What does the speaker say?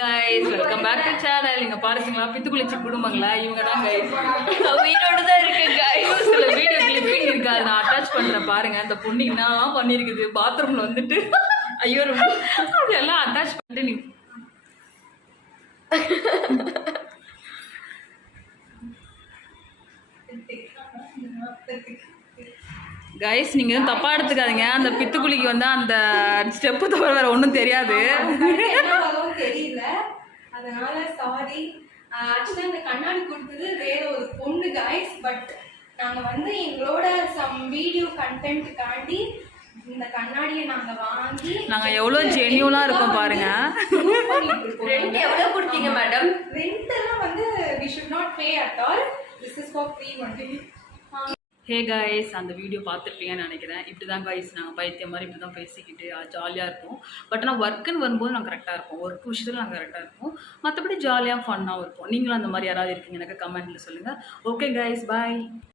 guys, welcome back to channel. நீங்க பாருங்களா பித்துக்குளிச்சி குடும்பங்களா இவங்க தான் guys. வீடியோட தான் இருக்கு guys. சில வீடியோ கிளிப்பிங் இருக்கு அத நான் அட்டாச் பண்றேன் பாருங்க. அந்த பொண்ணு என்னலாம் பண்ணிருக்குது பாத்ரூம்ல வந்துட்டு ஐயோ ரொம்ப அதெல்லாம் அட்டாச் பண்ணிட்டு நீ கைஸ் நீங்க தப்பா எடுத்துக்காதீங்க. அந்த பித்துக்குளிக்கு வந்து அந்த ஸ்டெப்பு தவிர வேற ஒன்றும் தெரியாது. தெரியல, அதனால சாரி. ஆக்சுவலா இந்த கண்ணாடி கொடுத்தது வேற ஒரு பொண்ணு கைஸ். பட் நாங்க வந்து எங்களோட சம் வீடியோ கண்டென்ட்டுக்காண்டி இந்த கண்ணாடியை நாங்க வாங்கி நாங்க எவ்வளவு ஜெனியூலா இருக்கோம் பாருங்க. ரெண்ட் எவ்வளவு கொடுத்தீங்க மேடம்? ரெண்ட் எல்லாம் வந்து we should not pay at all. This is for free only. Hey guys, அந்த வீடியோ பார்த்துருப்பீங்கன்னு நினைக்கிறேன். இப்படி தான் கைஸ் நாங்கள் பைத்தியம் மாதிரி இப்படி தான் பேசிக்கிட்டு ஜாலியாக இருப்போம். பட் ஆனால் ஒர்க்குன்னு வரும்போது நாங்கள் கரெக்டாக இருப்போம். ஒர்க் விஷயத்தில் நாங்கள் கரெக்டாக இருப்போம். மற்றபடி ஜாலியாக ஃபன்னாகவும் இருப்போம். நீங்களும் அந்த மாதிரி யாராவது இருக்கீங்க எனக்கு கமெண்ட்டில் சொல்லுங்கள். ஓகே கைஸ், பாய்.